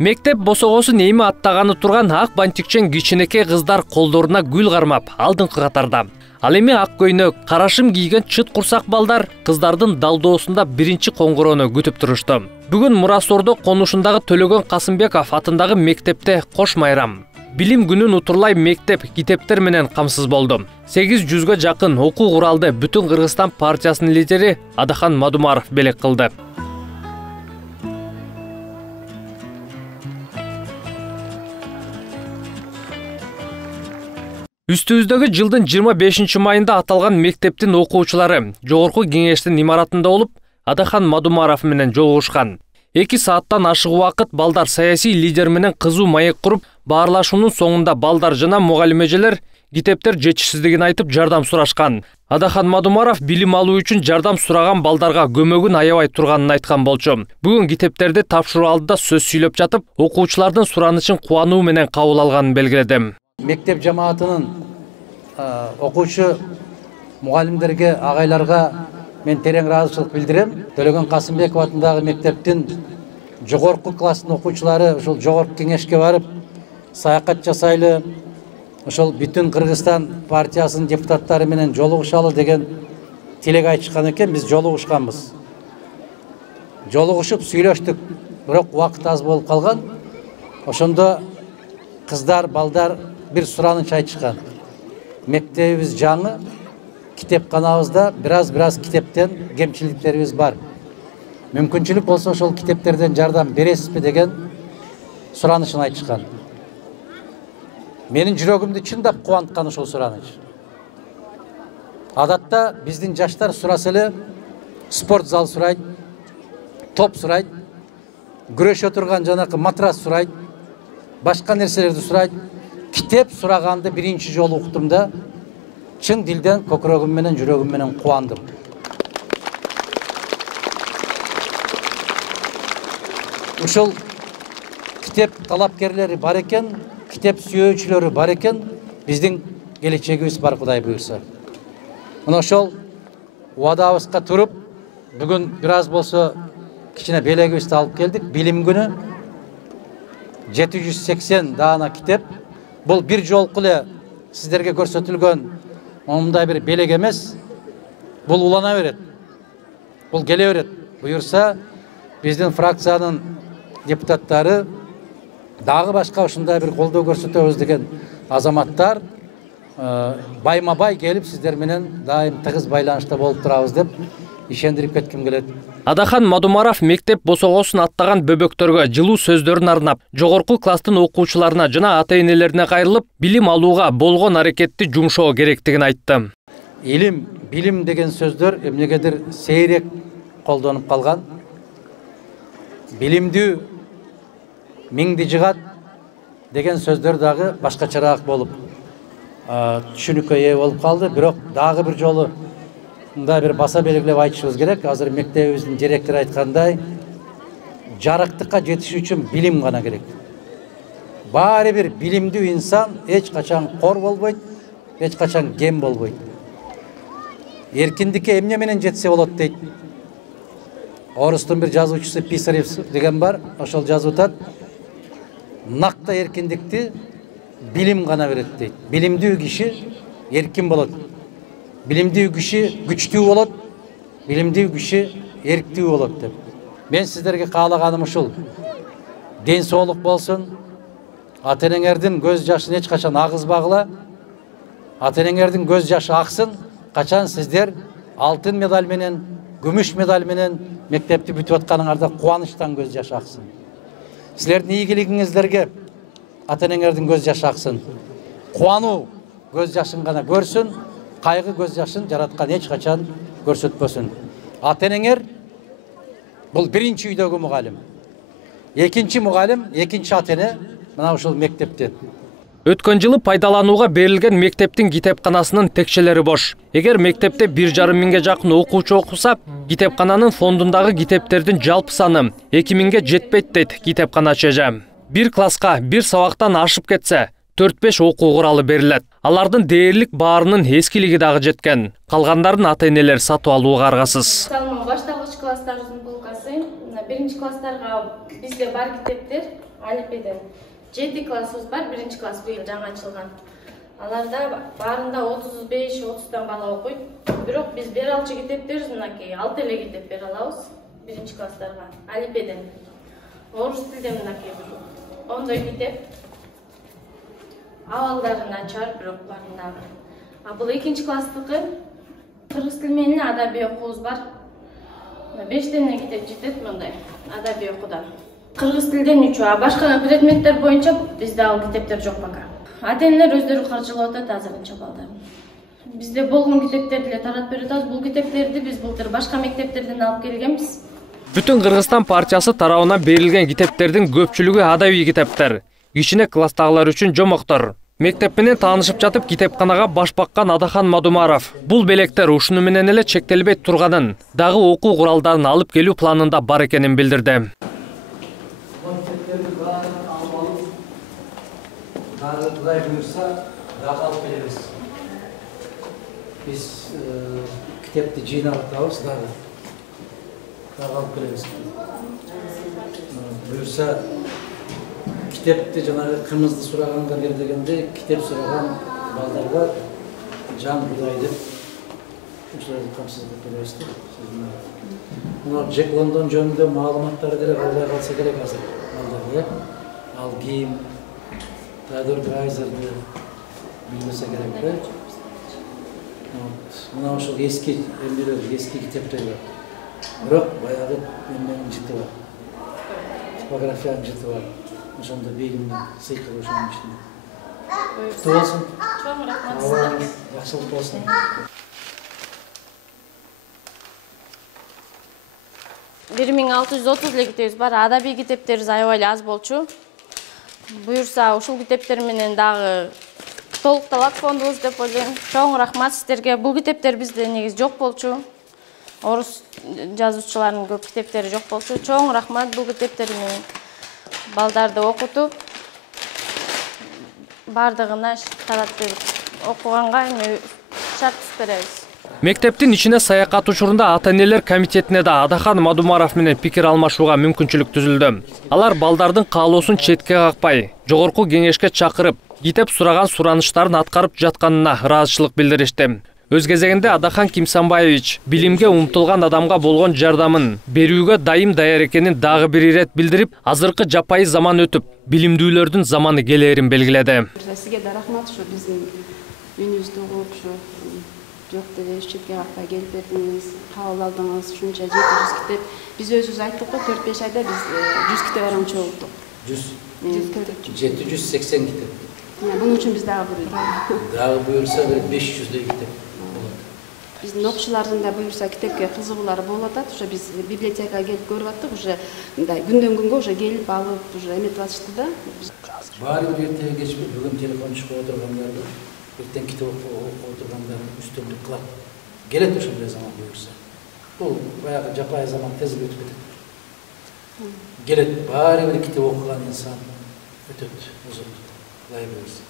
Мектеп босогосун эми аттаганы турган ак бантикчен кичинекей кыздар колдоруна гүл кармап алдыңкы катарда. Ал эми ак көйнөк, карашым кийген чыт курсак балдар кыздардын далдоосунда биринчи коңгуроону күтүп турушту. Бүгүн Мурасордо конушундагы Төлөгөн Касымбеков атындагы мектепте кош майрам. Билим күнүн утурлай мектеп китептер менен камсыз болду. 800га жакын окуу куралды Бүтүн Кыргызстан партиясынын лидери Адахан Мадумаров белек кылды. Үстүбүздөгү жылдын 25 майында аталган мектептин окуучулары Жогорку кеңештин имаратында болуп, Адахан Мадумаров менен жолугушкан. 2 сааттан ашык убакыт балдар саясий лидер менен кызуу маек куруп, баарлашуунун соңунда балдар жана мугалимежелер китептер жетишсиздигин айтып жардам сурашкан. Адахан Мадумаров билим алуу үчүн жардам сураган балдарга көмөгүн аябай турганын айткан болчу. Бүгүн китептерди тапшыруу алдында сөз сүйлөп жатып, окуучулардын суранычын кубануу менен кабыл алганын белгиледи. Мектеп жамаатынын окуучу мугалимдерге, агайларга мен терең ыраазычылык билдирем. Төлөгөн Касымбеков атындагы мектептин жогорку класстын окуучулары ошол жогорку кеңешке барып, саякат жасайлы, ошол Бүтүн Кыргызстан партиясынын депутаттары менен жолугушалы деген тилек айтышкан экен. Биз жолугушканбыз. Жолугушуп сүйлөштүк, бирок убакыт аз болуп калган. Ошондо кыздар, балдар бир сураныч айтышкан. Мектебибиз жаңы, китепканабызда бираз китептен кемчиликтерибиз бар. Мүмкүнчүлүк болсо ошол китептерден жардам бересизби деген суранычын айтышкан. Менин жүрөгүмдү чындап кубанткан ошол сураныч. Адатта биздин жаштар сураса эле спорт зал сурайт, топ сурайт, күрөшө турган жанакы матрас сурайт, башка нерселерди сурайт. Китеп сураганды биринчи жолу уктум да, чын дилден көкүрөгүм менен, жүрөгүм менен кубандым. Ушул китеп талапкерлери бар экен, китеп сүйүүчүлөрү бар экен, биздин келечегибиз бар, Кудай буйрса. Мына ошол убадабызга туруп, бүгүн бираз болсо кичине белегибизди алып келдик. Билим күнү 780 даана китеп. Бул бир жолку эле сиздерге көрсөтүлгөн мындай бир белек эмес. Бул улана берет. Бул келе берет. Буйрса, биздин фракциянын депутаттары дагы башка ушундай бир колдоо көрсөтөбүз деген азаматтар байма-бай келип сиздер менен дайым тыгыз байланышта болуп турабыз деп ишендирип кетким келет. Адахан Мадумаров мектеп босогосун аттаган бөбөктөргө жылуу сөздөрүн арнап, жогорку класстын окуучуларына жана ата-энелерине кайрылып, билим алууга болгон аракетти жумшоо керектигин айтты. Илим, билим деген сөздөр эмнегедир сейрек колдонуп калган. Билимдүү миңди жыгат деген сөздөр дагы башкачараак болуп түшүнүккө ээ болуп калды. Бирок дагы бир жолу мындай бир баса белгилеп айтышыбыз керек. Азыр мектебибиздин директору айткандай, жарыктыкка жетиш үчүн билим гана керек. Баары бир билимдүү инсан эч качан кор болбойт, эч качан кем болбойт. Эркиндикке эмне менен жетсе болот дейт. Орустун бир жазуучусу Писарев деген бар, ошол жазып атат. Накта эркиндикти билим гана берет дейт. Билимдүү киши эркин болот. Билимдүү киши күчтүү болот. Билимдүү киши эрктүү болот деп. Мен сиздерге каалаганым ушул. Ден соолук болсун. Ата-энеңердин көз жашын эч качан агызбагыла. Ата-энеңердин көз жашы аксын. Качан сиздер алтын медаль менен, күмүш медаль менен мектепти бүтүп атканыңарда кубанычтан көз жашы аксын. Силердин ийгилигиңиздерге ата-энеңердин көз жашы аксын. Кубануу көз жашын гана көрсүн, кайгы көз жашын жараткан эч качан көрсөтпөсүн. Ата-энеңер бул биринчи үйдөгү мугалим. Экинчи мугалим, экинчи ата-эне мына ушул мектепте. Өткөн жылы пайдаланууга берилген мектептин китепканасынын текчелери бош. Эгер мектепте 1,5 миңге жакын окуучу окуса, китепкананын фондундагы китептердин жалпы саны 2 миңге жетпейт дейт китепканачы эже. Бир класска бир сабактан ашып кетсе, 4-5 окуу куралы берилет. Алардын дээрлик баарынын эскилиги дагы жеткен. Калгандарын ата-энелер сатып алууга аргасыз. класстардын полкасы. Биринчи класстарга бизде бар китептер алифбеден. 7 классыбыз бар, биринчи класс быйыл жаңы ачылган. Аларда барында 35-30 бала окуйт. Бирок биз бере алчу китептерибиз мынакей 6 эле китеп бере алабыз биринчи класстарга алифбеден. Орус тилде мынакей 10 китеп. Абалдары начар, бирок барындагы. Бул экинчи класстыкы. Кыргыз тили менен адабий окуубуз бар. 5 тенне китеп жетет мындай адабий окуудан. Кыргыз тилден 3, а башка предметтер боюнча бизде ал китептер жок пока. Ата-энелер өздөрү каржылап атат азырынча балдарын. Бизде болгон китептерди эле таратып берип атабыз. Бул китептерди биз былтыр башка мектептерден алып келгенбиз. Бүтүн Кыргызстан партиясы тарабынан берилген китептердин көпчүлүгү адабий китептер. Кичине класстагылар үчүн жомоктор. Мектеп менен таанышып жатып китепканага баш баккан Адахан Мадумаров бул белектер ушуну менен эле чектелбей турганын, дагы окуу куралдарын алып келүү планында бар экенин билдирди. Құдай бұйырса, дағы алып келеміз. Біз кітепті жинап атабыз, дағы алып келеміз. Бұйырса, кітепті жаңағы қырмызды сұрағанға дегенде, кітеп сұраған балдарға жан Құдай деп, осыларды қамсыздық бересті. Джек Лондон жөнінде мағлұматтары керек, алдай қалса керек азыр балдарға. Ал киім, Теодор Драйзерді білмесе керек бе? Мына ошол эски эмнелер, эски китептер бар. Бирок баягы эмненин жыты бар. Типографиянын жыты бар. Ошондо бейгимдин сыйкылы ошонун ичинде. Куттуу болсун. Чоң рахмат сизге. Жакшылык болсун. 1630 эле китебиз бар. Адабий китептерибиз аябай эле аз болчу. Буюрса ушул китептер менен дагы толукталат фондубуз деп ойлойм. Чоң рахмат сиздерге. Бул китептер бизде негизи жок болчу. Орус жазуучуларынын көп китептери жок болчу. Чоң рахмат бул китептер менен балдарды окутуп бардыгына таратып берип окуганга эми шарт түзүп беребиз. Мектептин ичине саякат учурунда ата-энелер комитетине да Адахан Мадумаров менен пикир алмашууга мүмкүнчүлүк түзүлдү. Алар балдардын каалоосун четке какпай, жогорку кеңешке чакырып, китеп сураган сураныштарын аткарып жатканына ыраазычылык билдиришти. Өз кезегинде Адахан Кимсанбаевич билимге умтулган адамга болгон жардамын берүүгө дайым экенин дагы бир ирет билдирип, азыркы жапайы заман өтүп, билимдүүлөрдүн заманы келээрин белгиледи. Сизге да рахмат, ушу биздин үйүбүздү угуп, ушу жок деле четке какпай келип бердиңиз, кабыл алдыңыз. Ушунча 700 китеп. Биз өзүбүз айттык го, 4-5 айда биз 100 китеп арамчы болдук. 780 китеп. Bunun için biz daha buyursa 500 kitap. Биздин окуучулардын да буюрса китепке кызыгуулары болуп атат. Уже биз библиотекага келип көрүп аттык. Уже мындай күндөн күнгө уже келип алып, уже эметип атышты да. Баары бир эртеге кечпей бүгүн телефон чыгып отургандарды, эртең китеп окуп отургандарын үстөмдүк кылат. Келет ошондой заман буюрса. Бул баягы жапайы заман тез өтүп кетет. Келет баары бир китеп окуган инсан өтөт, узат. Құдай бұйырса.